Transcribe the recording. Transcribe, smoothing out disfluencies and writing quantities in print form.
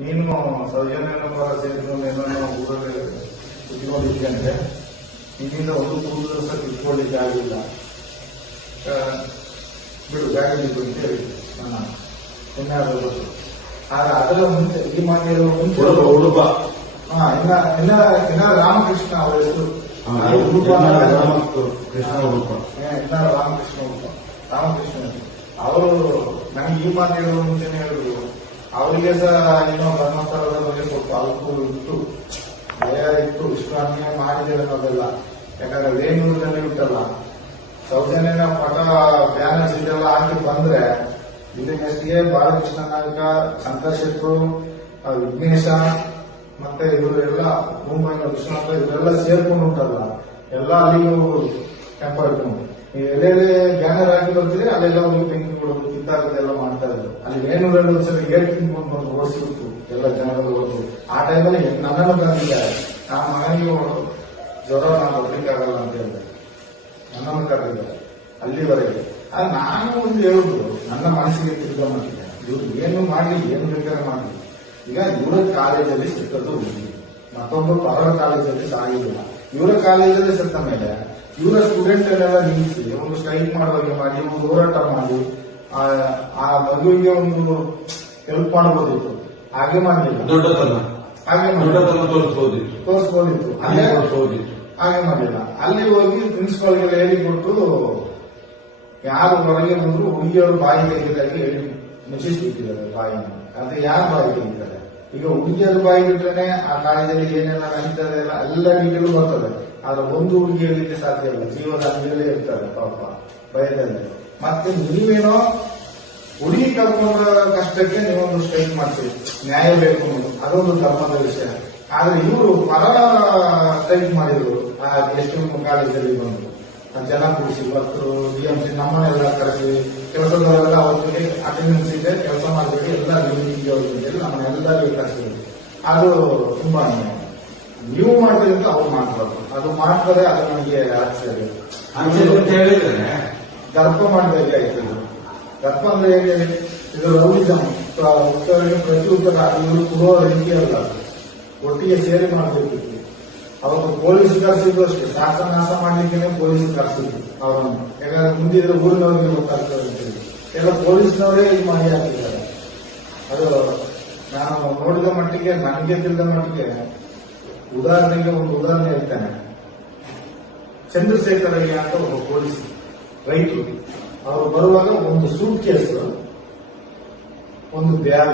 ನೀನು ಸೌಜನ್ಯನ ಪರ ಸೇರಿಕೊಂಡು ಏನೋ ಊರಲ್ಲಿ ಕುತ್ಕೊಂಡಿದ್ದೆ ಇಲ್ಲಿಂದ ಒಂದು ಮೂರು ದಿವಸ ಕುತ್ಕೊಳ್ಳಿಕ್ಕೆ ಆಗಿಲ್ಲ. ಬಿಡು ಗಾಡಿ ಅಂತ ಹೇಳಿ ನನ್ನ ಇನ್ನಾರು ಗೊತ್ತು. ಆದ್ರೆ ಅದರ ಮುಂಚೆ ಈ ಮಾತಿರೋ ಮುಂಚೆ ಉಡುಪ ಇನ್ನ ರಾಮಕೃಷ್ಣ ಅವರ ಹೆಸರು ಕೃಷ್ಣ ಉಡುಪ ಇನ್ನ ರಾಮಕೃಷ್ಣ ಉಡುಪ ರಾಮಕೃಷ್ಣ ಅವರು ನನಗೆ ಈ ಮಾತು ಹೇಳೋ ಮುಂಚೆನೆ ಹೇಳಿದ್ರು. ಅವರಿಗೆ ಸಹ ಏನೋ ಧರ್ಮಸ್ಥಳದ ಬಗ್ಗೆ ಸ್ವಲ್ಪ ಅಲ್ಪ ಇತ್ತು, ಭಯ ಇತ್ತು. ಇಷ್ಟು ಅನ್ಯಾಯ ಮಾಡಿದ್ದೇವೆ ಅನ್ನೋದೆಲ್ಲ. ಯಾಕಂದ್ರೆ ವೇಣೂರಿನಲ್ಲಿ ಬಿಟ್ಟಲ್ಲ ಸೌಜನ್ಯನ ಪಟ ಬ್ಯಾನರ್ಸ್ ಇದೆಲ್ಲ ಹಾಕಿ ಬಂದ್ರೆ ಇದಕ್ಕೆಷ್ಟಿಗೆ ಬಾಲಕೃಷ್ಣ ನಾಯಕ, ಶಂಕರ್ ಶೆಟ್ಟರು, ವಿಘ್ನೇಶ ಮತ್ತೆ ಇವರೆಲ್ಲ ಮುಂಬೈನ ವಿಶ್ವನಾಥ ಇವರೆಲ್ಲ ಸೇರ್ಕೊಂಡು ಉಂಟಲ್ಲ, ಎಲ್ಲ ಅಲ್ಲಿಗೆ ಹೋಗೋದು ಟೆಂಪೋ ಇಟ್ಕೊಂಡು. ನೀವು ಎಲ್ಲೆಲ್ಲಿ ಬ್ಯಾನರ್ ಹಾಕಿ ಬರ್ತೀರಿ ಅಲ್ಲೆಲ್ಲ ಹೋಗಿ ಬೆಂಕಿ ಕೊಡೋದು, ಕಿತ್ತಾಗೋದೆಲ್ಲ ಮಾಡ್ತಾ ಇದ್ರು. ಅಲ್ಲಿ ವೇಣೂರಲ್ಲಿ ಒಂದ್ಸಲ ಗೇಟ್ ತಿನ್ಕೊಂಡು ಬಂದು ಓಡಿಸಿಬಿಟ್ಟು ಎಲ್ಲ ಜನಗಳು ಹೋದ್ರು. ಆ ಟೈಮಲ್ಲಿ ನನ್ನನ್ನು ಕರೆದಿದ್ದಾರೆ. ಆ ಮಗನಿಗೆ ಜ್ವರ ನಾನು ಬರ್ಲಿಕ್ಕಾಗಲ್ಲ ಅಂತ ಹೇಳಿದೆ, ನನ್ನನ್ನು ಕರೆದಿದ್ದಾರೆ ಅಲ್ಲಿವರೆಗೆ. ಆದ್ರೆ ನಾನು ಒಂದು ಹೇಳುದು ನನ್ನ ಮನಸ್ಸಿಗೆ ತಿರುಗ ಮಾಡಿದ್ದೆ, ಇವ್ರು ಏನು ಮಾಡಲಿ ಏನು ಬೇಕಾದ್ರೆ ಮಾಡಲಿ. ಈಗ ಇವರ ಕಾಲೇಜಲ್ಲಿ ಸಿಕ್ಕದ್ದು ಹುಡುಗಿ, ಮತ್ತೊಂದು ಪರರ ಕಾಲೇಜಲ್ಲಿ ಸಾಗಿಲ್ಲ. ಇವರ ಕಾಲೇಜಲ್ಲಿ ಸತ್ತ ಮೇಲೆ ಇವರ ಸ್ಟೂಡೆಂಟ್ ಎಲ್ಲ ನಿಲ್ಲಿಸಿ ಒಂದು ಸ್ಟ್ರೈಕ್ ಮಾಡುವಾಗೆ ಮಾಡಿ, ಒಂದು ಹೋರಾಟ ಮಾಡಿ ಆ ಮಗುವಿಗೆ ಒಂದು ಹೆಲ್ಪ್ ಮಾಡಬಹುದಿತ್ತು. ಹಾಗೆ ಮಾಡಲಿಲ್ಲ, ದೊಡ್ಡತನ ತೋರಿಸಬಹುದಿತ್ತು, ಹಾಗೆ ಮಾಡಲಿಲ್ಲ. ಅಲ್ಲಿ ಹೋಗಿ ಪ್ರಿನ್ಸಿಪಾಲ್ಗೆಲ್ಲ ಹೇಳಿಕೊಟ್ಟು ಯಾರು ಹೊರಗೆ ಬಂದ್ರು ಹುಡುಗಿಯವರು ಬಾಯಿ ತೆಗೆದಾಗಿ ಹೇಳಿ ಮುಚ್ಚಿಸ್ಬಿಟ್ಟಿದ್ದಾರೆ ಬಾಯಿಯನ್ನು. ಅದು ಯಾರು ಬಾಯಿ ತೆಗಿತಾರೆ? ಈಗ ಹುಡುಗಿಯರು ಬಾಯಿ ಬಿಟ್ರೆ ಆ ಕಾಲೇಜಲ್ಲಿ ಏನೆಲ್ಲ ನಡೀತದೆ ಎಲ್ಲ ಡೀಟೇಲ್ ಬರ್ತದೆ. ಆದ್ರೆ ಒಂದು ಹುಡುಗಿ ಹೇಳಲಿಕ್ಕೆ ಸಾಧ್ಯ ಇಲ್ಲ, ಜೀವದ ಅಂಗಡಿಯಲ್ಲೇ ಇರ್ತಾರೆ ಪಾಪ ಭಯದಲ್ಲಿ. ಮತ್ತೆ ನೀವೇನೋ ಹುಡುಗಿ ಕರ್ಕೊಂಡ ಕಷ್ಟಕ್ಕೆ ನೀವೊಂದು ಸ್ಟ್ರೈಕ್ ಮಾಡ್ತೀವಿ, ನ್ಯಾಯ ಬೇಕು ಅನ್ನೋದು ಅದೊಂದು ಧರ್ಮದ ವಿಷಯ. ಆದ್ರೆ ಇವರು ಪರ ಸ್ಟ್ರೈಕ್ ಮಾಡಿದ್ರು ಎಷ್ಟು ಕಾಲೇಜಲ್ಲಿ ಬಂದು ಜನ ಕೂಡಿಸಿ ಭಕ್ತರು DMC ನಮ್ಮನ್ನೆಲ್ಲ ಕರೆಸಿ ಕೆಲಸದವರೆಲ್ಲ ಅವ್ರಿಗೆ ಅಟೆಂಡೆನ್ಸ್ ಇದೆ, ಕೆಲಸ ಮಾಡಬೇಕು, ಎಲ್ಲ ನಿಮಗೆ ನಮ್ಮನ್ನೆಲ್ಲರಿಗೂ ಕರೆಸಿದ್ರು. ಅದು ತುಂಬಾ ಅನ್ಯಾಯ. ನೀವು ಮಾಡ್ತೀರಿ ಅಂತ ಅವ್ರು ಮಾಡ್ಬಾರ್ದು, ಅದು ಮಾಡ್ತಾರೆ. ಅದು ನನಗೆ ಆಶ್ಚರ್ಯ. ದರ್ಪ ಮಾಡಬೇಕಾಯ್ತು. ದರ್ಪ ಅಂದ್ರೆ ಹೇಗೆ? ಇದು ರೌಡಿಸಮ್, ಉತ್ತರಕ್ಕೆ ಪ್ರತಿ ಉತ್ತರ ಇವರು ಕೊಡುವ ರೀತಿ ಅಲ್ಲ, ಒಟ್ಟಿಗೆ ಸೇರಿ ಮಾಡಬೇಕಿತ್ತು. ಅವರು ಪೊಲೀಸ್ ಕರೆಸಿದ್ರು ಅಷ್ಟೇ, ಶಾಸನಾಶ ಮಾಡ್ಲಿಕ್ಕೆ ಪೊಲೀಸ್ ಕರೆಸಿದ್ರು ಅವರನ್ನು. ಯಾಕಂದ್ರೆ ಮುಂದಿದ್ರೆ ಊರಿನವರಿಗೆ ಗೊತ್ತಾಗ್ತದೆ ಅಂತೇಳಿ ಎಲ್ಲ ಪೊಲೀಸ್ನವರೇ ಇದು ಮಾಡಿ ಹಾಕಿದ್ದಾರೆ. ಅದು ನಾನು ನೋಡಿದ ಮಟ್ಟಿಗೆ, ನನಗೆ ತಿಳಿದ ಮಟ್ಟಿಗೆ, ಉದಾಹರಣೆಗೆ ಒಂದು ಉದಾಹರಣೆ ಹೇಳ್ತೇನೆ. ಚಂದ್ರಶೇಖರಯ್ಯ ಅಂತ ಒಬ್ಬ ಪೊಲೀಸ್ ರೈತರು, ಅವರು ಬರುವಾಗ ಒಂದು ಸೂಟ್ ಕೇಸ್, ಒಂದು ಬ್ಯಾಗ್